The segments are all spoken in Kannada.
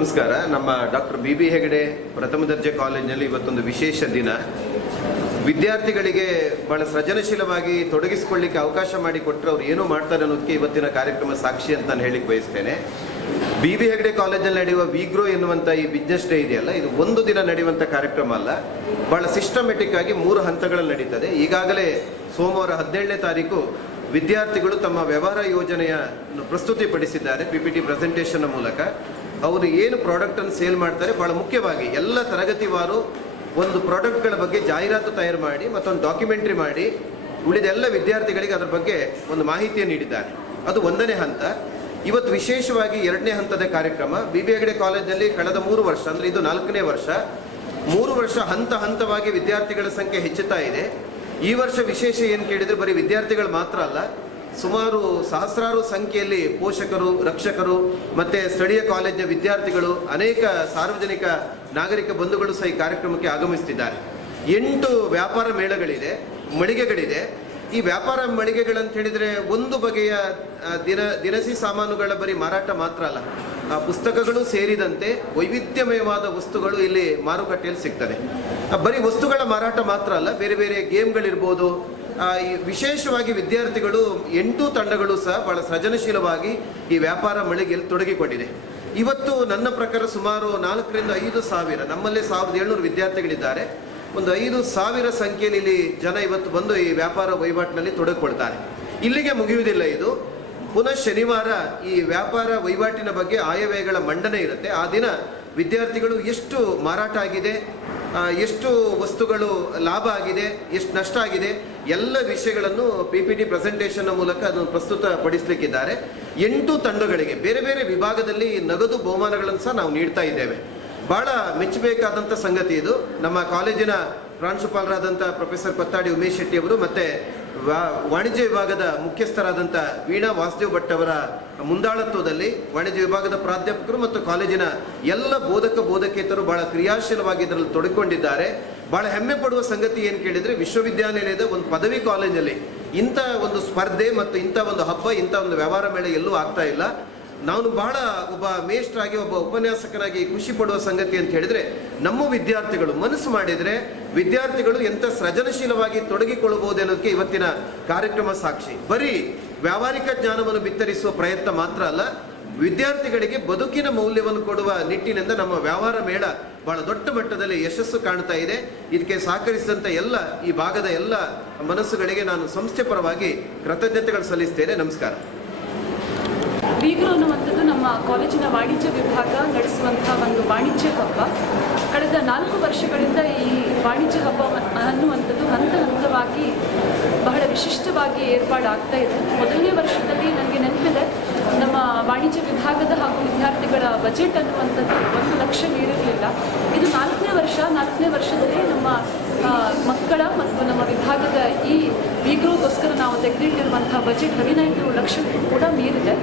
ನಮಸ್ಕಾರ. ನಮ್ಮ ಡಾಕ್ಟರ್ ಬಿ ಬಿ ಹೆಗಡೆ ಪ್ರಥಮ ದರ್ಜೆ ಕಾಲೇಜಿನಲ್ಲಿ ಇವತ್ತೊಂದು ವಿಶೇಷ ದಿನ. ವಿದ್ಯಾರ್ಥಿಗಳಿಗೆ ಬಹಳ ಸೃಜನಶೀಲವಾಗಿ ತೊಡಗಿಸಿಕೊಳ್ಳಿಕ್ಕೆ ಅವಕಾಶ ಮಾಡಿ ಕೊಟ್ಟರೆ ಅವ್ರು ಏನು ಮಾಡ್ತಾರೆ ಅನ್ನೋದಕ್ಕೆ ಇವತ್ತಿನ ಕಾರ್ಯಕ್ರಮ ಸಾಕ್ಷಿ ಅಂತ ನಾನು ಹೇಳಿಕ್ಕೆ ಬಯಸ್ತೇನೆ. ಬಿ ಬಿ ಹೆಗಡೆ ಕಾಲೇಜಲ್ಲಿ ನಡೆಯುವ ವಿಗ್ರೋ ಎನ್ನುವಂಥ ಈ ಬಿಸ್ನೆಸ್ ಡೇ ಇದೆಯಲ್ಲ, ಇದು ಒಂದು ದಿನ ನಡೆಯುವಂಥ ಕಾರ್ಯಕ್ರಮ ಅಲ್ಲ. ಬಹಳ ಸಿಸ್ಟಮೆಟಿಕ್ ಆಗಿ ಮೂರು ಹಂತಗಳಲ್ಲಿ ನಡೀತದೆ. ಈಗಾಗಲೇ ಸೋಮವಾರ ಹದಿನೇಳನೇ ತಾರೀಕು ವಿದ್ಯಾರ್ಥಿಗಳು ತಮ್ಮ ವ್ಯವಹಾರ ಯೋಜನೆಯನ್ನು ಪ್ರಸ್ತುತಿಪಡಿಸಿದ್ದಾರೆ ಪಿ ಪಿ ಟಿ ಪ್ರೆಸೆಂಟೇಷನ್ನ ಮೂಲಕ. ಅವರು ಏನು ಪ್ರಾಡಕ್ಟನ್ನು ಸೇಲ್ ಮಾಡ್ತಾರೆ, ಬಹಳ ಮುಖ್ಯವಾಗಿ ಎಲ್ಲ ತರಗತಿವಾರು ಒಂದು ಪ್ರಾಡಕ್ಟ್ಗಳ ಬಗ್ಗೆ ಜಾಹೀರಾತು ತಯಾರು ಮಾಡಿ ಮತ್ತೊಂದು ಡಾಕ್ಯುಮೆಂಟ್ರಿ ಮಾಡಿ ಉಳಿದ ಎಲ್ಲ ವಿದ್ಯಾರ್ಥಿಗಳಿಗೆ ಅದರ ಬಗ್ಗೆ ಒಂದು ಮಾಹಿತಿಯನ್ನು ನೀಡಿದ್ದಾರೆ. ಅದು ಒಂದನೇ ಹಂತ. ಇವತ್ತು ವಿಶೇಷವಾಗಿ ಎರಡನೇ ಹಂತದ ಕಾರ್ಯಕ್ರಮ. ಬಿ ಬಿ ಹೆಗಡೆ ಕಾಲೇಜಿನಲ್ಲಿ ಕಳೆದ ಮೂರು ವರ್ಷ, ಅಂದರೆ ಇದು ನಾಲ್ಕನೇ ವರ್ಷ, ಮೂರು ವರ್ಷ ಹಂತ ಹಂತವಾಗಿ ವಿದ್ಯಾರ್ಥಿಗಳ ಸಂಖ್ಯೆ ಹೆಚ್ಚುತ್ತಾ ಇದೆ. ಈ ವರ್ಷ ವಿಶೇಷ ಏನು ಕೇಳಿದರೆ ಬರೀ ವಿದ್ಯಾರ್ಥಿಗಳು ಮಾತ್ರ ಅಲ್ಲ ಸುಮಾರು ಸಹಸ್ರಾರು ಸಂಖ್ಯೆಯಲ್ಲಿ ಪೋಷಕರು, ರಕ್ಷಕರು ಮತ್ತು ಸ್ಥಳೀಯ ಕಾಲೇಜಿನ ವಿದ್ಯಾರ್ಥಿಗಳು, ಅನೇಕ ಸಾರ್ವಜನಿಕ ನಾಗರಿಕ ಬಂಧುಗಳು ಸಹ ಈ ಕಾರ್ಯಕ್ರಮಕ್ಕೆ ಆಗಮಿಸುತ್ತಿದ್ದಾರೆ. ಎಂಟು ವ್ಯಾಪಾರ ಮೇಳಗಳಿದೆ, ಮಳಿಗೆಗಳಿದೆ. ಈ ವ್ಯಾಪಾರ ಮಳಿಗೆಗಳಂತ ಹೇಳಿದರೆ ಒಂದು ಬಗೆಯ ದಿನ, ದಿನಸಿ ಸಾಮಾನುಗಳ ಬರೀ ಮಾರಾಟ ಮಾತ್ರ ಅಲ್ಲ. ಆ, ಪುಸ್ತಕಗಳು ಸೇರಿದಂತೆ ವೈವಿಧ್ಯಮಯವಾದ ವಸ್ತುಗಳು ಇಲ್ಲಿ ಮಾರುಕಟ್ಟೆಯಲ್ಲಿ ಸಿಗ್ತದೆ. ಬರೀ ವಸ್ತುಗಳ ಮಾರಾಟ ಮಾತ್ರ ಅಲ್ಲ, ಬೇರೆ ಬೇರೆ ಗೇಮ್ಗಳಿರ್ಬೋದು ವಿಶೇಷವಾಗಿ ವಿದ್ಯಾರ್ಥಿಗಳು ಎಂಟು ತಂಡಗಳು ಸಹ ಬಹಳ ಸೃಜನಶೀಲವಾಗಿ ಈ ವ್ಯಾಪಾರ ಮಳಿಗೆಯಲ್ಲಿ ತೊಡಗಿಕೊಂಡಿದೆ. ಇವತ್ತು ನನ್ನ ಪ್ರಕಾರ ಸುಮಾರು ನಾಲ್ಕರಿಂದ ಐದು ಸಾವಿರ, ನಮ್ಮಲ್ಲೇ ಸಾವಿರದ ಏಳ್ನೂರು ವಿದ್ಯಾರ್ಥಿಗಳಿದ್ದಾರೆ. ಒಂದು ಐದು ಸಾವಿರ ಸಂಖ್ಯೆಯಲ್ಲಿ ಇಲ್ಲಿ ಜನ ಇವತ್ತು ಬಂದು ಈ ವ್ಯಾಪಾರ ವಹಿವಾಟಿನಲ್ಲಿ ತೊಡಗಿಕೊಳ್ತಾರೆ. ಇಲ್ಲಿಗೆ ಮುಗಿಯುವುದಿಲ್ಲ ಇದು. ಪುನಃ ಶನಿವಾರ ಈ ವ್ಯಾಪಾರ ವಹಿವಾಟಿನ ಬಗ್ಗೆ ಆಯವ್ಯಯಗಳ ಮಂಡನೆ ಇರುತ್ತೆ. ಆ ದಿನ ವಿದ್ಯಾರ್ಥಿಗಳು ಎಷ್ಟು ಮಾರಾಟ ಆಗಿದೆ ಎಷ್ಟು ವಸ್ತುಗಳು ಲಾಭ ಆಗಿದೆ, ಎಷ್ಟು ನಷ್ಟ ಆಗಿದೆ, ಎಲ್ಲ ವಿಷಯಗಳನ್ನು ಪಿ ಪಿ ಟಿ ಪ್ರೆಸೆಂಟೇಷನ್ನ ಮೂಲಕ ಅದನ್ನು ಪ್ರಸ್ತುತಪಡಿಸಲಿಕ್ಕಿದ್ದಾರೆ. ಎಂಟು ತಂಡಗಳಿಗೆ, ಬೇರೆ ಬೇರೆ ವಿಭಾಗದಲ್ಲಿ ನಗದು ಬಹುಮಾನಗಳನ್ನು ಸಹ ನಾವು ನೀಡ್ತಾ ಇದ್ದೇವೆ. ಬಹಳ ಮೆಚ್ಚಬೇಕಾದಂಥ ಸಂಗತಿ ಇದು. ನಮ್ಮ ಕಾಲೇಜಿನ ಪ್ರಾಂಶುಪಾಲರಾದಂಥ ಪ್ರೊಫೆಸರ್ ಪತ್ತಾಡಿ ಉಮೇಶ್ ಶೆಟ್ಟಿಯವರು ಮತ್ತು ವಾಣಿಜ್ಯ ವಿಭಾಗದ ಮುಖ್ಯಸ್ಥರಾದಂಥ ವೀಣಾ ವಾಸುದೇವ್ ಭಟ್ ಅವರ ಮುಂದಾಳತ್ವದಲ್ಲಿ ವಾಣಿಜ್ಯ ವಿಭಾಗದ ಪ್ರಾಧ್ಯಾಪಕರು ಮತ್ತು ಕಾಲೇಜಿನ ಎಲ್ಲ ಬೋಧಕ ಬೋಧಕೇತರು ಬಹಳ ಕ್ರಿಯಾಶೀಲವಾಗಿ ಇದರಲ್ಲಿ ತೊಡಕೊಂಡಿದ್ದಾರೆ. ಬಹಳ ಹೆಮ್ಮೆ ಪಡುವ ಸಂಗತಿ ಏನು ಕೇಳಿದರೆ ವಿಶ್ವವಿದ್ಯಾನಿಲಯದ ಒಂದು ಪದವಿ ಕಾಲೇಜಲ್ಲಿ ಇಂಥ ಒಂದು ಸ್ಪರ್ಧೆ ಮತ್ತು ಇಂಥ ಒಂದು ಹಬ್ಬ, ಇಂಥ ಒಂದು ವ್ಯವಹಾರ ಮೇಳ ಎಲ್ಲೂ ಆಗ್ತಾ ಇಲ್ಲ. ನಾನು ಬಹಳ ಒಬ್ಬ ಮೇಷ್ಟ್ರಾಗಿ, ಒಬ್ಬ ಉಪನ್ಯಾಸಕನಾಗಿ ಖುಷಿ ಪಡುವ ಸಂಗತಿ ಅಂತ ಹೇಳಿದರೆ ನಮ್ಮ ವಿದ್ಯಾರ್ಥಿಗಳು ಮನಸ್ಸು ಮಾಡಿದರೆ ವಿದ್ಯಾರ್ಥಿಗಳು ಎಂಥ ಸೃಜನಶೀಲವಾಗಿ ತೊಡಗಿಕೊಳ್ಳಬಹುದು ಅನ್ನೋದಕ್ಕೆ ಇವತ್ತಿನ ಕಾರ್ಯಕ್ರಮ ಸಾಕ್ಷಿ. ಬರೀ ವ್ಯಾವಹಾರಿಕ ಜ್ಞಾನವನ್ನು ಬಿತ್ತರಿಸುವ ಪ್ರಯತ್ನ ಮಾತ್ರ ಅಲ್ಲ, ವಿದ್ಯಾರ್ಥಿಗಳಿಗೆ ಬದುಕಿನ ಮೌಲ್ಯವನ್ನು ಕೊಡುವ ನಿಟ್ಟಿನಿಂದ ನಮ್ಮ ವ್ಯವಹಾರ ಮೇಳ ಬಹಳ ದೊಡ್ಡ ಮಟ್ಟದಲ್ಲಿ ಯಶಸ್ಸು ಕಾಣ್ತಾ ಇದೆ. ಇದಕ್ಕೆ ಸಹಕರಿಸಿದಂಥ ಎಲ್ಲ, ಈ ಭಾಗದ ಎಲ್ಲ ಮನಸ್ಸುಗಳಿಗೆ ನಾನು ಸಂಸ್ಥೆ ಪರವಾಗಿ ಕೃತಜ್ಞತೆಗಳು ಸಲ್ಲಿಸ್ತೇನೆ. ನಮಸ್ಕಾರ. ಬೀಗರು ಅನ್ನುವಂಥದ್ದು ನಮ್ಮ ಕಾಲೇಜಿನ ವಾಣಿಜ್ಯ ವಿಭಾಗ ನಡೆಸುವಂತಹ ಒಂದು ವಾಣಿಜ್ಯ ಹಬ್ಬ. ಕಳೆದ ನಾಲ್ಕು ವರ್ಷಗಳಿಂದ ಈ ವಾಣಿಜ್ಯ ಹಬ್ಬ ಅನ್ನುವಂಥದ್ದು ಹಂತ ಹಂತವಾಗಿ ಬಹಳ ವಿಶಿಷ್ಟವಾಗಿ ಏರ್ಪಾಡಾಗ್ತಾ ಇದೆ. ಮೊದಲನೇ ವರ್ಷದಲ್ಲಿ ನನಗೆ ನೆನಪಿದೆ, ನಮ್ಮ ವಾಣಿಜ್ಯ ವಿಭಾಗದ ಹಾಗೂ ವಿದ್ಯಾರ್ಥಿಗಳ ಬಜೆಟ್ ಅನ್ನುವಂಥದ್ದು ಒಂದು ಲಕ್ಷ ಮೀರಿರಲಿಲ್ಲ ಇದು ನಾಲ್ಕನೇ ವರ್ಷ, ನಾಲ್ಕನೇ ವರ್ಷದಲ್ಲಿ ನಮ್ಮ ಮಕ್ಕಳ ಮತ್ತು ನಮ್ಮ ವಿಭಾಗದ ಈ ಬೀಗರಿಗೋಸ್ಕರ ನಾವು ತೆಗೆದಿಟ್ಟಿರುವಂತಹ ಬಜೆಟ್ ಹದಿನೈದು ಲಕ್ಷ ಕೂಡ ಮೀರಿದೆ.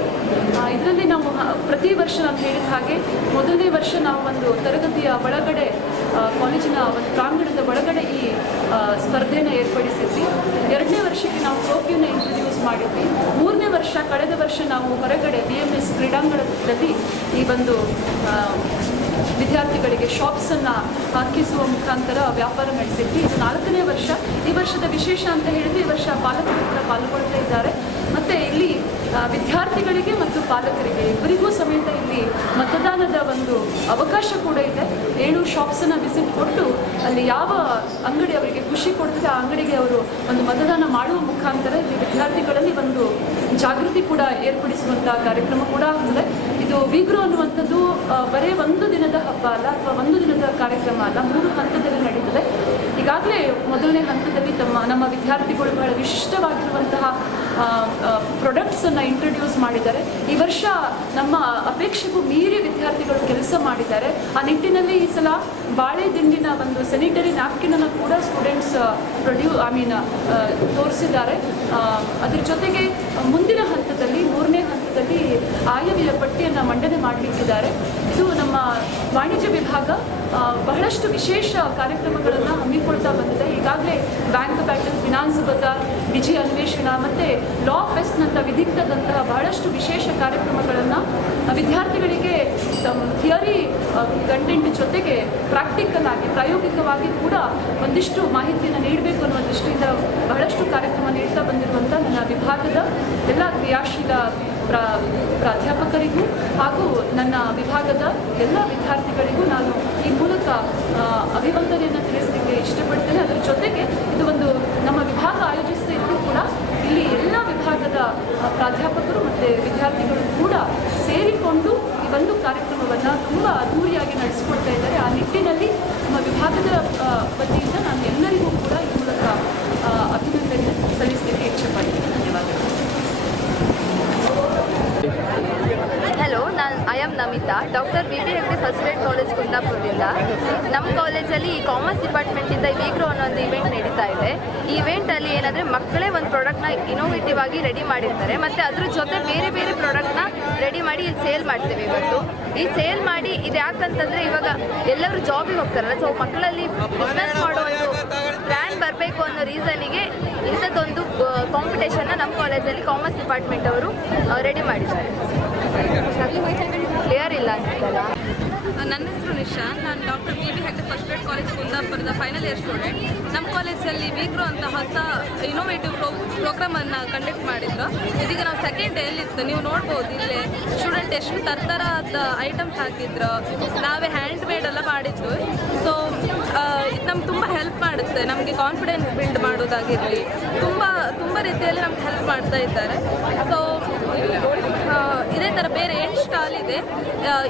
ಇದರಲ್ಲಿ ನಾವು ಪ್ರತಿ ವರ್ಷ ನಾನು ಹೇಳಿದ ಹಾಗೆ ಮೊದಲನೇ ವರ್ಷ ನಾವು ಒಂದು ತರಗತಿಯ ಒಳಗಡೆ ಕಾಲೇಜಿನ ಒಂದು ಪ್ರಾಂಗಣದ ಒಳಗಡೆ ಈ ಸ್ಪರ್ಧೆಯನ್ನು ಏರ್ಪಡಿಸಿದ್ವಿ. ಎರಡನೇ ವರ್ಷಕ್ಕೆ ನಾವು ಟ್ರೋಫಿಯನ್ನು ಇಂಟ್ರೊಡ್ಯೂಸ್ ಮಾಡಿದ್ವಿ. ಮೂರನೇ ವರ್ಷ, ಕಳೆದ ವರ್ಷ ನಾವು ಹೊರಗಡೆ ಬಿ ಎಸ್ ಕ್ರೀಡಾಂಗಣದಲ್ಲಿ ಈ ಒಂದು ವಿದ್ಯಾರ್ಥಿಗಳಿಗೆ ಶಾಪ್ಸನ್ನು ಹಾಕಿಸುವ ಮುಖಾಂತರ ವ್ಯಾಪಾರ ನಡೆಸಿದ್ವಿ. ಇದು ನಾಲ್ಕನೇ ವರ್ಷ. ಈ ವರ್ಷದ ವಿಶೇಷ ಅಂತ ಹೇಳಿದ್ರೆ ಈ ವರ್ಷ ಪಾಲಕರು ಕೂಡ ಪಾಲ್ಗೊಳ್ತಾ ಇದ್ದಾರೆ. ಮತ್ತೆ ಇಲ್ಲಿ ವಿದ್ಯಾರ್ಥಿಗಳಿಗೆ ಮತ್ತು ಪಾಲಕರಿಗೆ ಇಬ್ಬರಿಗೂ ಸಮೇತ ಇಲ್ಲಿ ಮತದಾನದ ಒಂದು ಅವಕಾಶ ಕೂಡ ಇದೆ. ಏಳು ಶಾಪ್ಸನ್ನು ವಿಸಿಟ್ ಕೊಟ್ಟು ಅಲ್ಲಿ ಯಾವ ಅಂಗಡಿ ಅವರಿಗೆ ಖುಷಿ ಕೊಡ್ತದೆ, ಆ ಅಂಗಡಿಗೆ ಅವರು ಒಂದು ಮತದಾನ ಮಾಡುವ ಮುಖಾಂತರ ಇಲ್ಲಿ ವಿದ್ಯಾರ್ಥಿಗಳಲ್ಲಿ ಒಂದು ಜಾಗೃತಿ ಕೂಡ ಏರ್ಪಡಿಸುವಂಥ ಕಾರ್ಯಕ್ರಮ ಕೂಡ ಆಗ್ತದೆ. ಇದು ವಿಗ್ರೋ ಅನ್ನುವಂಥದ್ದು ಬರೇ ಒಂದು ಹಬ್ಬ ಅಲ್ಲ, ಅಥವಾ ಒಂದು ದಿನದ ಕಾರ್ಯಕ್ರಮ ಅಲ್ಲ, ಮೂರು ಹಂತದಲ್ಲಿ ನಡೀತದೆ. ಈಗಾಗಲೇ ಮೊದಲನೇ ಹಂತದಲ್ಲಿ ತಮ್ಮ, ನಮ್ಮ ವಿದ್ಯಾರ್ಥಿಗಳು ಬಹಳ ವಿಶಿಷ್ಟವಾಗಿರುವಂತಹ ಪ್ರೊಡಕ್ಟ್ಸನ್ನು ಇಂಟ್ರೊಡ್ಯೂಸ್ ಮಾಡಿದ್ದಾರೆ. ಈ ವರ್ಷ ನಮ್ಮ ಅಪೇಕ್ಷೆಗೂ ಮೀರಿ ವಿದ್ಯಾರ್ಥಿಗಳು ಕೆಲಸ ಮಾಡಿದ್ದಾರೆ. ಆ ನಿಟ್ಟಿನಲ್ಲಿ ಈ ಸಲ ಬಾಳೆ ದಿಂಡಿನ ಒಂದು ಸ್ಯಾನಿಟರಿ ನ್ಯಾಪ್ಕಿನನ್ನು ಕೂಡ ಸ್ಟೂಡೆಂಟ್ಸ್ ಪ್ರೊಡ್ಯೂ ಐ ಮೀನ್ ತೋರಿಸಿದ್ದಾರೆ. ಅದ್ರ ಜೊತೆಗೆ ಮುಂದಿನ ಆಯವ್ಯಯ ಪಟ್ಟಿಯನ್ನು ಮಂಡನೆ ಮಾಡಲಿಕ್ಕಿದ್ದಾರೆ. ಇದು ನಮ್ಮ ವಾಣಿಜ್ಯ ವಿಭಾಗ ಬಹಳಷ್ಟು ವಿಶೇಷ ಕಾರ್ಯಕ್ರಮಗಳನ್ನು ಹಮ್ಮಿಕೊಳ್ತಾ ಬಂದಿದೆ. ಈಗಾಗಲೇ ಬ್ಯಾಂಕ್ ಬ್ಯಾಟಲ್ ಫಿನಾನ್ಸ್ ಬಜಾರ್ ವಿಜಿ ಅನ್ವೇಷಣಾ ಮತ್ತು ಲಾ ಫೆಸ್ಟ್ನಂಥ ವಿಧಿಕ್ತದಂತಹ ಬಹಳಷ್ಟು ವಿಶೇಷ ಕಾರ್ಯಕ್ರಮಗಳನ್ನು ವಿದ್ಯಾರ್ಥಿಗಳಿಗೆ ಥಿಯರಿ ಕಂಟೆಂಟ್ ಜೊತೆಗೆ ಪ್ರಾಕ್ಟಿಕಲ್ ಆಗಿ, ಪ್ರಾಯೋಗಿಕವಾಗಿ ಕೂಡ ಒಂದಿಷ್ಟು ಮಾಹಿತಿಯನ್ನು ನೀಡಬೇಕು ಅನ್ನುವ ದೃಷ್ಟಿಯಿಂದ ಬಹಳಷ್ಟು ಕಾರ್ಯಕ್ರಮ ನೀಡ್ತಾ ಬಂದಿರುವಂಥ ನನ್ನ ವಿಭಾಗದ ಎಲ್ಲ ಕ್ರಿಯಾಶೀಲ ಪ್ರಾ ಪ್ರಾಧ್ಯಾಪಕರಿಗೂ ಹಾಗೂ ನನ್ನ ವಿಭಾಗದ ಎಲ್ಲ ವಿದ್ಯಾರ್ಥಿಗಳಿಗೂ ನಾನು ಈ ಮೂಲಕ ಅಭಿವಂದನೆಯನ್ನು ತಿಳಿಸಲಿಕ್ಕೆ ಇಷ್ಟಪಡ್ತೇನೆ. ಅದರ ಜೊತೆಗೆ ಇದು ಒಂದು ನಮ್ಮ ವಿಭಾಗ ಆಯೋಜಿಸ್ತಾ ಕೂಡ ಇಲ್ಲಿ ಎಲ್ಲ ವಿಭಾಗದ ಪ್ರಾಧ್ಯಾಪಕರು ಮತ್ತು ವಿದ್ಯಾರ್ಥಿಗಳು ಕೂಡ ಸೇರಿಕೊಂಡು ಈ ಒಂದು ಕಾರ್ಯಕ್ರಮವನ್ನು ತುಂಬ ಅದ್ಧೂರಿಯಾಗಿ ನಡೆಸಿಕೊಡ್ತಾ ಇದ್ದಾರೆ. ಆ ನಿಟ್ಟಿನಲ್ಲಿ ನಮ್ಮ ವಿಭಾಗದ ವತಿಯಿಂದ ನಾನು ಎಲ್ಲರಿಗೂ ಕೂಡ ಈ ಮೂಲಕ ಆ, ಅಭಿನಂದನೆ ಸಲ್ಲಿಸಲಿಕ್ಕೆ ಇಚ್ಛೆಪಡ್ತೀನಿ ಧನ್ಯವಾದಗಳು ಹಲೋ ನಾನು I doctor B B Hegde first grade college ಕುಂದಾಪುರದಿಂದ. ನಮ್ಮ ಕಾಲೇಜಲ್ಲಿ ಈ ಕಾಮರ್ಸ್ ಡಿಪಾರ್ಟ್ಮೆಂಟಿಂದ ವೀಗ್ರೋ ಅನ್ನೋ ಒಂದು ಇವೆಂಟ್ ನಡೀತಾ ಇದೆ. ಈ ಇವೆಂಟಲ್ಲಿ ಏನಂದರೆ ಮಕ್ಕಳೇ ಒಂದು ಪ್ರಾಡಕ್ಟ್ನ ಇನೋವೇಟಿವ್ ಆಗಿ ರೆಡಿ ಮಾಡಿರ್ತಾರೆ. ಮತ್ತು ಅದ್ರ ಜೊತೆ ಬೇರೆ ಬೇರೆ ಪ್ರಾಡಕ್ಟ್ನ ರೆಡಿ ಮಾಡಿ ಇಲ್ಲಿ ಸೇಲ್ ಮಾಡ್ತೇವೆ ಇವತ್ತು. ಈ ಸೇಲ್ ಮಾಡಿ ಇದು ಯಾಕಂತಂದರೆ ಇವಾಗ ಎಲ್ಲರೂ ಜಾಬಿಗೆ ಹೋಗ್ತಾರಲ್ಲ ಸೊ ಮಕ್ಕಳಲ್ಲಿ ಬಿಸ್ನೆಸ್ ಮಾಡೋ ಒಂದು ಬ್ರ್ಯಾಂಡ್ ಬರಬೇಕು ಅನ್ನೋ ರೀಸನಿಗೆ ಇಂಥದ್ದೊಂದು ಕಾಂಪಿಟೇಷನ್ನ ನಮ್ಮ ಕಾಲೇಜಲ್ಲಿ ಕಾಮರ್ಸ್ ಡಿಪಾರ್ಟ್ಮೆಂಟ್ ಅವರು ರೆಡಿ ಮಾಡಿದ್ದಾರೆ. ಕ್ಲಿಯರ್ ಇಲ್ಲ ನನ್ನ ಹೆಸರು ನಿಶಾ. ನಾನು doctor B B Hegde first grade college ಕುಂದಾಪುರದ ಫೈನಲ್ ಇಯರ್ ಸ್ಟೂಡೆಂಟ್ ನಮ್ಮ ಕಾಲೇಜಲ್ಲಿ ವಿಗ್ರೋ ಅಂತ ಹೊಸ ಇನೋವೇಟಿವ್ ಪ್ರೋ ಪ್ರೋಗ್ರಾಮನ್ನು ಕಂಡಕ್ಟ್ ಮಾಡಿದ್ರು ಇದೀಗ ನಾವು ಸೆಕೆಂಡ್ ಡೇಲಿತ್ತು ನೀವು ನೋಡ್ಬೋದು ಇಲ್ಲೇ. ಸ್ಟೂಡೆಂಟ್ ಎಷ್ಟು ಥರದ ಐಟಮ್ಸ್ ಹಾಕಿದ್ರು. ನಾವೇ ಹ್ಯಾಂಡ್ ಮೇಡ್ ಎಲ್ಲ ಮಾಡಿದ್ದು. ಸೊ ಇದು ನಮ್ಗೆ ತುಂಬ ಹೆಲ್ಪ್ ಮಾಡುತ್ತೆ. ನಮಗೆ ಕಾನ್ಫಿಡೆನ್ಸ್ ಬಿಲ್ಡ್ ಮಾಡೋದಾಗಿರಲಿ ತುಂಬ ತುಂಬ ರೀತಿಯಲ್ಲಿ ನಮ್ಗೆ ಹೆಲ್ಪ್ ಮಾಡ್ತಾ ಇದ್ದಾರೆ. ಸೊ ಥರ ಬೇರೆ ಎಂಟು ಸ್ಟಾಲ್ ಇದೆ.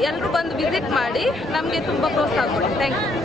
ಎಲ್ಲರೂ ಬಂದು ವಿಸಿಟ್ ಮಾಡಿ. ನಮಗೆ ತುಂಬ ಪ್ರೋತ್ಸಾಹ ಕೊಡಿ. Thank you